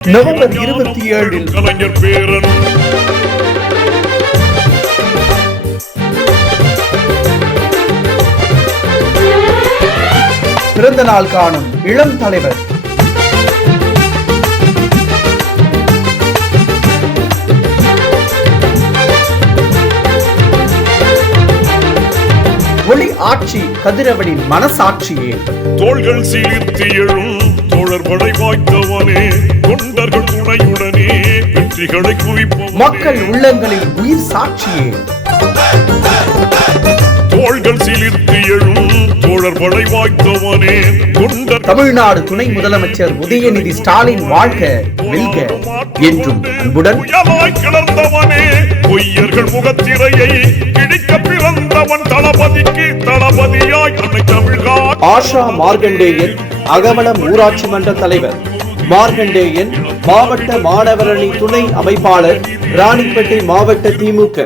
November 27 கலைஞர் பேரன் பிறந்த நாள் காணும் இளம் தலைவர் ஒளி ஆட்சி கதிரவனின் மனசாட்சியே தோள்கள் சீர்த்தி எழும் தோழர்படை வாய்த்தவனே தொண்டர்கள் துணையுடனே வெற்றிகளை குவிப்பவனே மக்கள் உள்ளங்களில் உயிர் சாட்சியே தோள்கள் சீர்த்தி எழும் தோழர்படை வாய்த்தவனே தொண்டர் தமிழ்நாடு துணை முதலமைச்சர் உதயநிதி ஸ்டாலின் வாழ்க வெல்க என்றும் அன்புடன் புயலாய் கிளர்ந்தவனே பொய்யர்கள் முகத்திரையை கிடிக்க பிறந்தவன் தளபதிக்கு தளபதியாய் அன்னை தமிழ்கா ஆஷா மார்கண்டேயன் அகமலம் ஊராட்சி மன்ற தலைவர் மார்கண்டேயன் மாவட்ட மாணவரணி துணை அமைப்பாளர் ராணிப்பேட்டை மாவட்ட திமுக